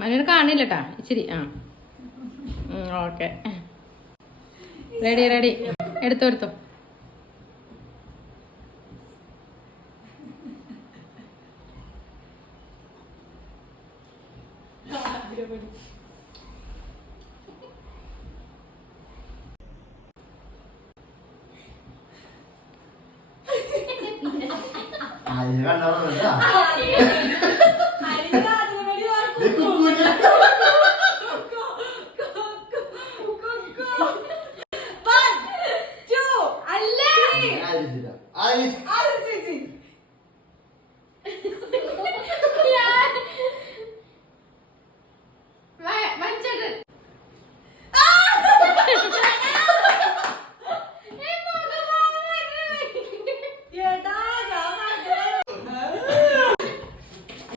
മനുവിന് കാണില്ലട്ടാ ഇച്ചിരി. ആ okay, ready ready. എടുത്തോ എടുത്തോ. Ay, kan orang dah.